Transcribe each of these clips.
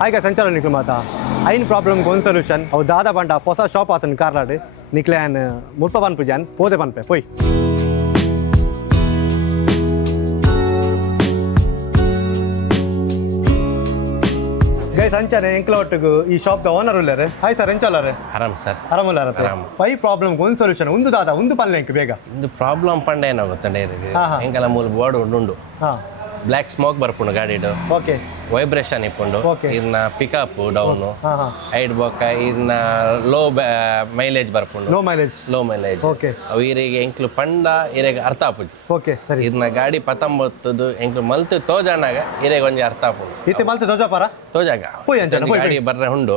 हाय का संचालन निकल माता आइन प्रॉब्लम कोण सोल्यूशन अव दादा पंटा पोसा शॉप आतन कारलाड निकल्यान मुल्प बन पुजान पोदे बन पे पोई ಗೈಸ್ ಅಂಚಾನೆ ಎಂಕ್ಲೊಟ್ಟಿಗೂ ಈ ಶಾಪ್ ದ ಓನರ್ ಉಳ್ಳಾರೆ ಹಾಯ್ ಸರ್ ಎಂಚಲ್ಲರೆ ಆರಾಮ್ ಸರ್ ಆರಾಮುಲ್ಲಾರ ಪೈ ಪ್ರಾಬ್ಲಮ್ ಒಂದು ಸೊಲ್ಯೂಷನ್ ಒಂದು ದಾದ ಒಂದು ಪಲ್ಲೆ ಎಂಕ್ ಬೇಗ ಒಂದು ಪ್ರಾಬ್ಲಮ್ ಪಂಡ ಏನಾಗುತ್ತೆ ಡೈರಿಗೆ ಎಂಕಲ ಮೂಲ ಬೋರ್ಡ್ ಉಂಡು ಬ್ಲ್ಯಾಕ್ ಸ್ಮೋಕ್ ಬರ್ಪುಂಡು ಗಾಡಿಡು ಓಕೆ ವೈಬ್ರೇಷನ್ ಇಪ್ಪುಂಡು ಇರ್ನ ಪಿಕಪ್ ಡೌನ್ ಐಡ್ ಬೊಕ್ಕ ಇರ್ನ ಲೋ ಮೈಲೇಜ್ ಬರ್ಪುಂಡು ಲೋ ಮೈಲೇಜ್ ಓಕೆ ಅವು ಈರಿಗೆ ಎಂಕ್ಲು ಪಂಡ ಇರೆಗೆ ಅರ್ಥ ಆಪುಜಿ ಓಕೆ ಸರಿ ಇರ್ನ ಗಾಡಿ 19 ಎಂಕ್ಲು ಮಲ್ತು ತೋಜಾನಾಗ ಇರೆಗೆ ಒಂಜಿ ಅರ್ಥ ಆಪುಂಡು ಇತ್ತೆ ಮಲ್ತು ತೋಜಾಪಾರ ತೋಜಾಗ ಗಾಡಿ ಬರ್ರೆ ಉಂಡು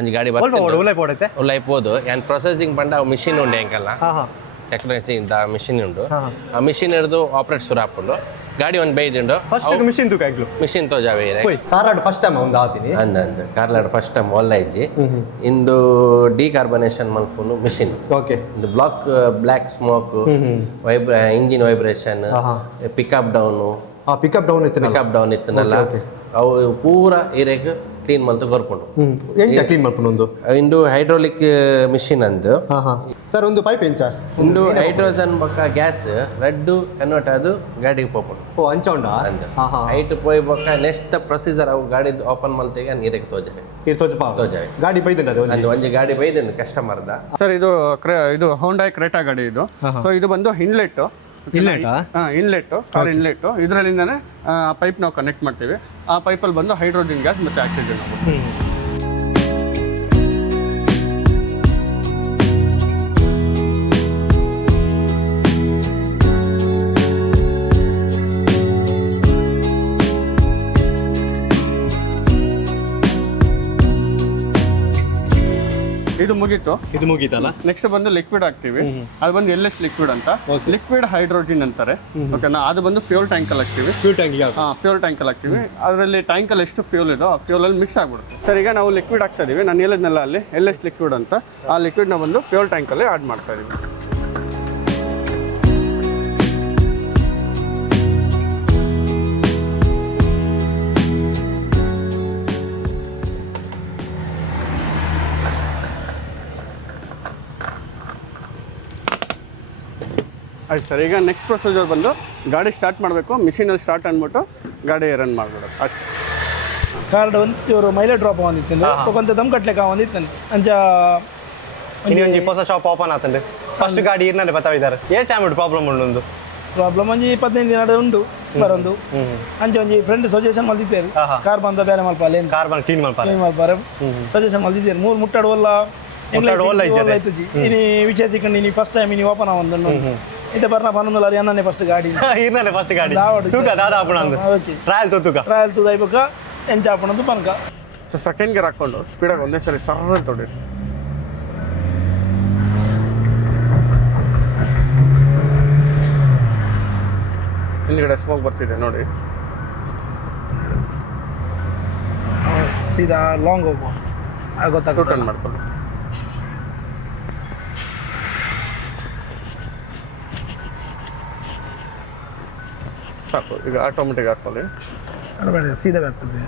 ಒಂಜಿ ಗಾಡಿ ಬರ್ರೆ ಉಲ್ಲೈ ಪೋದು ಏನ್ ಪ್ರೊಸೆಸಿಂಗ್ ಪಂಡ ಮಿಷಿನ್ ಉಂಡು ಎಂಕಲ್ಲ ಟೆಕ್ನಾಲಜಿ ಇಂದ ಮಿಷಿನ್ ಉಂಡು ಆ ಮಿಷಿನ್ ಹಿಡಿದು ಆಪರೇಟ್ ಶುರು ಹಾಕೊಂಡು ಗಾಡಿ ಒಂದು ಬೈದಿಂಡು ಫಸ್ಟ್ ಮಿಷಿನ್ ತೂಕ ಆಗ್ಲು ಮಿಷಿನ್ ತೋಜಾವೆ ಕಾರ್ಲಾಡ್ ಫಸ್ಟ್ ಟೈಮ್ ಒಂದು ಆತಿನಿ ಅಂದ ಕಾರ್ಲಾಡ್ ಫಸ್ಟ್ ಟೈಮ್ ಒಲ್ಲ ಇಜ್ಜಿ ಇಂದು ಡಿಕಾರ್ಬನೇಷನ್ ಮಲ್ಪುನು ಮಿಷಿನ್ ಓಕೆ ಇಂದು black smoke engine vibration pickup down ಇತ್ತನಲ್ಲ ಅವು ಪೂರ ಇರೆಗ್ ಕ್ಲೀನ್ ಮಲ್ತು ಕೊರ್ಪುಂಡು ಎಂಚ ಕ್ಲೀನ್ ಮಲ್ಪುನು ಒಂದು ಇಂದು ಹೈಡ್ರಾಲಿಕ್ ಮಿಷಿನ್ ಅಂದು ಸರ್ ಒಂದು ಪೈಪ್ ಎಂಚ ಇಂದು ಹೈಡ್ರೋಜನ್ ಬೊಕ್ಕ ಗ್ಯಾಸ್ ರೆಡ್ ಕನ್ವರ್ಟ್ ಆದು ಗಾಡಿಗೆ ಪೋಪುಂಡು ಓ ಅಂಚ ಉಂಡಾ ಹೈಟ್ ಪೋಯ್ ಬೊಕ್ಕ ನೆಕ್ಸ್ಟ್ ಪ್ರೊಸೀಜರ್ ಅವು ಗಾಡಿ ಓಪನ್ ಮಲ್ತೆಗೆ ನೀರಿಗೆ ತೋಜಾವೆ ಗಾಡಿ ಬೈದಿಂದ ಅದು ಒಂಜಿ ಗಾಡಿ ಬೈದಿನ ಕಸ್ಟಮರ್ದ ಸರ್ ಇದು ಹೋಂಡಾ ಕ್ರೇಟಾ ಗಾಡಿ ಇದು ಸೊ ಇದು ಬಂದು ಇನ್ಲೆಟ್ ಕಾರ್ ಇನ್ಲೆಟ್ ಇದರಲ್ಲಿಂದಾನೆ ಪೈಪ್ ನಾವು ಕನೆಕ್ಟ್ ಮಾಡ್ತೀವಿ ಆ ಪೈಪಲ್ಲಿ ಬಂದು ಹೈಡ್ರೋಜನ್ ಗ್ಯಾಸ್ ಮತ್ತೆ ಆಕ್ಸಿಜನ್ ಇದು ಮುಗೀತಲ್ಲ ನೆಕ್ಸ್ಟ್ ಬಂದು ಲಿಕ್ವಿಡ್ ಹಾಕ್ತಿವಿ ಅದು ಬಂದು ಎಲ್ ಎಸ್ ಲಿಕ್ವಿಡ್ ಅಂತ ಲಿಕ್ವಿಡ್ ಹೈಡ್ರೋಜನ್ ಅಂತಾರೆ ಓಕೆನಾ ಅದು ಬಂದು ಫ್ಯೂಲ್ ಟ್ಯಾಂಕ್ ಅಲ್ಲಿ ಹಾಕ್ತಿವಿ ಫ್ಯೂಲ್ ಟ್ಯಾಂಕ್ ಅಲ್ಲಿ ಹಾಕ್ತಿವಿ ಅದರಲ್ಲಿ ಟ್ಯಾಂಕ್ ಅಲ್ಲಿ ಎಷ್ಟು ಫ್ಯೂಲ್ ಇದೋ ಆ ಫ್ಯೂಲ್ ಅಲ್ಲಿ ಮಿಕ್ಸ್ ಆಗ್ಬಿಡುತ್ತೆ ಸರ್ ಈಗ ನಾವು ಲಿಕ್ವಿಡ್ ಹಾಕ್ತಾ ಇದೀವಿ ನಾನು ಹೇಳಿದ್ನಲ್ಲ ಅಲ್ಲಿ ಎಲ್ ಎಸ್ ಲಿಕ್ವಿಡ್ ಅಂತ ಆ ಲಿಕ್ವಿಡ್ ನ ಬಂದು ಫ್ಯೂಲ್ ಟ್ಯಾಂಕ್ ಅಲ್ಲಿ ಆಡ್ ಮಾಡ್ತಾ ಇದೀವಿ ಆಯ್ತು ಸರ್ ಈಗ ನೆಕ್ಸ್ಟ್ ಪ್ರೊಸೀಜರ್ ಬಂದು ಗಾಡಿ ಸ್ಟಾರ್ಟ್ ಮಾಡಬೇಕು ಮಿಷಿನಲ್ಲಿ ಸ್ಟಾರ್ಟ್ ಅಂದ್ಬಿಟ್ಟು ಗಾಡಿ ರನ್ ಮಾಡ್ಬಿಡೋದು ಅಷ್ಟೇ ಕಾರ್ಡ್ ಒಂದು ಮೈಲೇಜ್ ಡ್ರಾಪ್ ಬಂದಿತ್ತು ಕೊಂತ ದಮ್ ಕಟ್ಲೆಕ್ಕ ಬಂದಿತ್ತು ಅಂಚ ಒಂಜಿ ಹೊಸ ಶಾಪ್ ಓಪನ್ ಆತಂಡೆ ಫಸ್ಟ್ ಗಾಡಿ ಇರ್ನಡೆ ಬತ್ತಾವಿದ್ದಾರೆ ಏ ಟೈಮ್ ಪ್ರಾಬ್ಲಮ್ ಉಂಡು ಪ್ರಾಬ್ಲಮ್ ಒಂಜಿ 15 ದಿನ ಉಂಡು ಬರೊಂದು ಅಂಚ ಒಂಜಿ ಫ್ರೆಂಡ್ ಸಜೆಷನ್ ಮಲ್ದಿದ್ದೇರು ಕಾರ್ ಬಂದ ಬೇರೆ ಮಲ್ಪಾಲೆ ಕಾರ್ ಬಂದು ಕ್ಲೀನ್ ಮಲ್ಪಾರೆ ಸಜೆಷನ್ ಮಲ್ದಿದ್ದೇರು ಮೂರು ಮುಟ್ಟಾಡು ಒಲ್ಲ ಇನಿ ವಿಷಯ ತಿಕ್ಕೊಂಡು ನೀ ಫಸ್ಟ್ ಟೈಮ್ ನೀವು ಓಪನ್ ಆವಂದು ಇದು ಬರ್ನ ಪನ್ನೊಂದು ಲಾರಿ ಅನ್ನನೆ ಫಸ್ಟ್ ಗಾಡಿ ತೂಕ ದಾದ ಆಪುಣಂದು ಟ್ರಯಲ್ ತೂಕ ಐಬಕ ಎಂಚ ಆಪುಣಂದು ಪನ್ಕ ಸೊ ಸೆಕೆಂಡ್ ಗೇರ್ ಹಾಕೊಂಡು ಸ್ಪೀಡಾಗಿ ಒಂದೇ ಸರಿ ಸರ್ರ ತೊಡಿ ಹಿಂದ್ಗಡೆ ಸ್ಮೋಕ್ ಬರ್ತಿದೆ ನೋಡಿ ಸೀದಾ ಲಾಂಗ್ ಹೋಗುವ ಗೊತ್ತಾಗ ಟರ್ನ್ ಮಾಡ್ಕೊಳ್ಳಿ ಸಾಕು ಈಗ ಆಟೋಮೆಟಿಕ್ ಹಾಕೊಳ್ಳಿ ಬೇಡ ಸೀದಾ ಆಗ್ತದೆ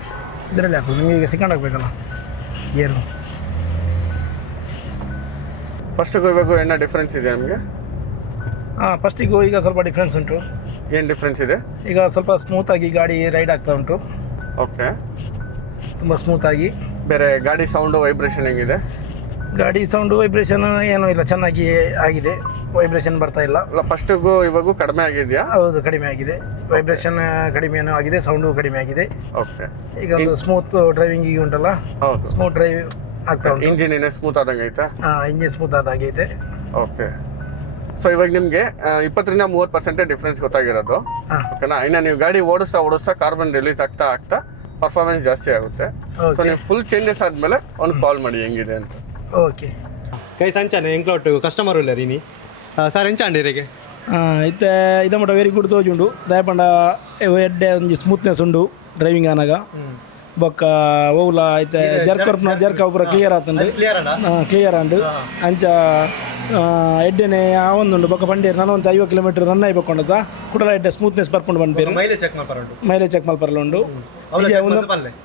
ಇದರಲ್ಲಿ ಹಾಕೋದು ನಿಮಗೆ ಈಗ ಸೆಕೆಂಡ್ ಆಗಬೇಕಲ್ಲ ಗೇರು ಫಸ್ಟಿಗೆ ಹೋಗಬೇಕು ಏನೋ ಡಿಫ್ರೆನ್ಸ್ ಇದೆ ನಮಗೆ ಫಸ್ಟಿಗೂ ಈಗ ಸ್ವಲ್ಪ ಡಿಫ್ರೆನ್ಸ್ ಉಂಟು ಏನು ಡಿಫ್ರೆನ್ಸ್ ಇದೆ ಈಗ ಸ್ವಲ್ಪ ಸ್ಮೂತಾಗಿ ಗಾಡಿ ರೈಡ್ ಆಗ್ತಾ ಉಂಟು ಓಕೆ ತುಂಬ ಸ್ಮೂತಾಗಿ ಬೇರೆ ಗಾಡಿ ಸೌಂಡು ವೈಬ್ರೇಷನ್ ಹೆಂಗಿದೆ ಗಾಡಿ ಸೌಂಡು ವೈಬ್ರೇಷನ್ ಏನೂ ಇಲ್ಲ ಚೆನ್ನಾಗಿ ಆಗಿದೆ ವೈಬ್ರೇಷನ್ ಬರ್ತಾ ಇಲ್ಲ ಫಸ್ಟಿಗೂ ಇವಾಗೂ ಕಡಿಮೆ ಆಗಿದೆಯಾ ಹೌದು ಕಡಿಮೆ ಆಗಿದೆ ವೈಬ್ರೇಷನ್ ಕಡಿಮೆನೂ ಆಗಿದೆ ಸೌಂಡು ಕಡಿಮೆ ಆಗಿದೆ ಓಕೆ ಈಗ ಒಂದು ಸ್ಮೂತ್ ಡ್ರೈವಿಂಗಿಗೆ ಉಂಟಲ್ಲ ಹೌದು ಸ್ಮೂತ್ ಡ್ರೈವ್ ಆಗ್ತಾ ಉಂಟು ಇಂಜಿನ್ ಏನೇ ಸ್ಮೂತ್ ಆದಂಗೆ ಐತಾ ಇಂಜಿನ್ ಸ್ಮೂತ್ ಆದಾಗೈತೆ ಓಕೆ ಸೊ ಇವಾಗ ನಿಮಗೆ 20-30% ಡಿಫ್ರೆನ್ಸ್ ಗೊತ್ತಾಗಿರೋದು ಓಕೆನಾ ಇನ್ನು ನೀವು ಗಾಡಿ ಓಡಿಸ್ತಾ ಕಾರ್ಬನ್ ರಿಲೀಸ್ ಆಗ್ತಾ ಪರ್ಫಾರ್ಮೆನ್ಸ್ ಜಾಸ್ತಿ ಆಗುತ್ತೆ ಸೊ ನೀವು ಫುಲ್ ಚೇಂಜಸ್ ಆದಮೇಲೆ ಒಂದು ಕಾಲ್ ಮಾಡಿ ಹೆಂಗಿದೆ ಅಂತ ಓಕೆ ಕೈ ಸಂಚಾನೆ ಎಂಕ್ಲೊಟ್ಟು ಕಸ್ಟಮರ್ ಉಲ್ಲ ರೀನಿ ಸರ್ ಎಂಚಾಂಡಿರಿಗೆ ಇತ್ತೆ ಇದಮಟ ವೆರಿ ಗುಡ್ ತೋಜುಂಡು ದಯಪಂಡ ಎಡ್ಡೆ ಒಂಜಿ ಸ್ಮೂತ್ನೆಸ್ ಉಂಡು ಡ್ರೈವಿಂಗ್ ಆನಾಗ ಬೊಕ್ಕ ಓವುಲ ಐತೆ ಜರ್ಕ ಒಬ್ಬರ ಕ್ಲಿಯರ್ ಆತಂಡು ಕ್ಲಿಯರ್ ಅಂಡು ಅಂಚ ಎಡ್ಡೆನೆ ಒಂದುಂಡು ಬೊಕ್ಕ ಪಂಡೇರು ನಾನು ಒಂದು 50 ಕಿಲೋಮೀಟರ್ ರನ್ ಆಯ್ಬೇಕೊಂಡದ ಕುಡಲ ಎಡ್ಡೆ ಸ್ಮೂತ್ನೆಸ್ ಬರ್ಕೊಂಡು ಬಂದ್ಬೇರು ಮೈಲೇಜ್ ಚೆಕ್ ಮಾಡ್ಪಾರುಂಟು ಮೈಲೇಜ್ ಚೆಕ್ ಮಲ್ಪರಲ್ಲ ಉಂಡು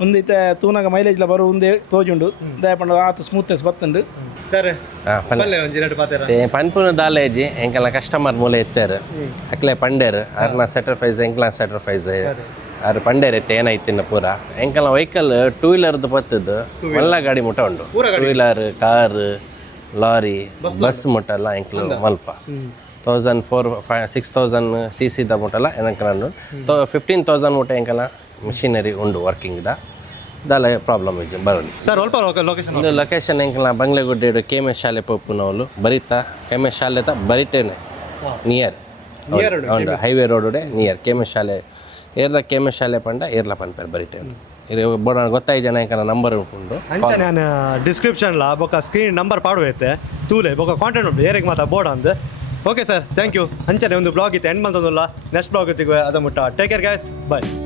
ಒಂದು ಇತ್ತೆ ತೂನಾಗ ಮೈಲೇಜ್ಲ ಬರೋ ಒಂದೇ ತೋಜುಂಡು ದಯಪಂಡ ಆತ ಸ್ಮೂತ್ನೆಸ್ ಬರ್ತುಂಡು ಸರ್ ಪಲ್ಲೆ ಒಂಜಿ ಎರಡು ಪಾತೆರ ಪನ್ಪುನ ದಾಲೇಜಿ ಎಂಕಲ್ಲ ಕಸ್ಟಮರ್ ಮೂಲೆ ಎತ್ತೇರು ಅಕ್ಲೆ ಪಂಡೇರು ಅರ್ನ ಸೆಟ್ರಿಫೈಸ್ ಎಂಕ್ಲ ಸೆಟ್ರಿಫೈಸ್ ಅವ್ರು ಪಂಡೇರು ಎತ್ತೆ ಏನಾಯ್ತಿನ್ನ ಪೂರ ಎಂಕಲ್ಲ ವೆಹಿಕಲ್ 2 ವೀಲರ್ದು ಬತ್ತದ್ದು ಎಲ್ಲ ಗಾಡಿ ಮುಟ ಉಂಡು 2 ವೀಲರ್ ಕಾರ್ ಲಾರಿ ಬಸ್ ಮುಟ್ಟ ಎಲ್ಲ ಎಂಕ್ಲು ಮಲ್ಪ 1400-6000 cc ದ ಮುಟ್ಟಲ್ಲ ಎಂಕಲ್ಲ ಉಂಡು 15,000 ಮುಟ್ಟ ಎಂಕಲ್ಲ ಮಿಷಿನರಿ ಉಂಡು ವರ್ಕಿಂಗ್ ದಾಲ ಪ್ರಾಬ್ಲಮ್ ಇಜ್ಜಿ ಬರೋದು ಸರ್ ಅಲ್ಪ ಲೊಕೇಶನ್ ಒಂದು ಲೊಕೇಶನ್ ಎಂಕಲ್ಲ ಬಂಗ್ಲೆಗುಡ್ಡೆ ಕೆಎಂಎಸ್ ಶಾಲೆ ಪೊಪ್ಪುನವಲು ಬರಿತಾ ಕೆಎಂಎಸ್ ಶಾಲೆ ತ ಬರಿಟೇನೆ ನಿಯರ್ ಉಂಡು ಹೈವೇ ರೋಡ್ ನಿಯರ್ ಕೆಎಂಎಸ್ ಶಾಲೆ ಏರ್ಲ ಕೆಎಂಎಸ್ ಶಾಲೆ ಪಂಡ ಏರ್ಲ ಪನ್ಪೇರು ಬರಿಟೇನೆ ಇದು ಬೋಡ ಗೊತ್ತಾಯ್ತು ಜನ ಎಂಕಲ್ಲ ನಂಬರ್ ಉಂಟು ಅಂಚ ನಾನು ಡಿಸ್ಕ್ರಿಪ್ಷನ್ಲ ಬೊಕ್ಕ ಸ್ಕ್ರೀನ್ ನಂಬರ್ ಪಾಡುವೈತೆ ತೂಲೆ ಬೊಕ್ಕ ಕಾಂಟ್ಯಾಕ್ಟ್ ಉಂಟು ಏರಿಗೆ ಮಾತಾ ಬೋರ್ಡ್ ಅಂದ್ ಓಕೆ ಸರ್ ಥ್ಯಾಂಕ್ ಯು ಅಂಚನೆ ಒಂದು ಬ್ಲಾಗ್ ಇತ್ತು ಎಂಡ್ ಮಂತ್ ಒಂದಲ್ಲ ನೆಕ್ಸ್ಟ್ ಬ್ಲಾಗ್ ಇತ್ತು ಅದ ಮುಟ್ಟ ಟೇಕ್ ಕೇರ್ ಗೈಸ್ ಬಾಯ್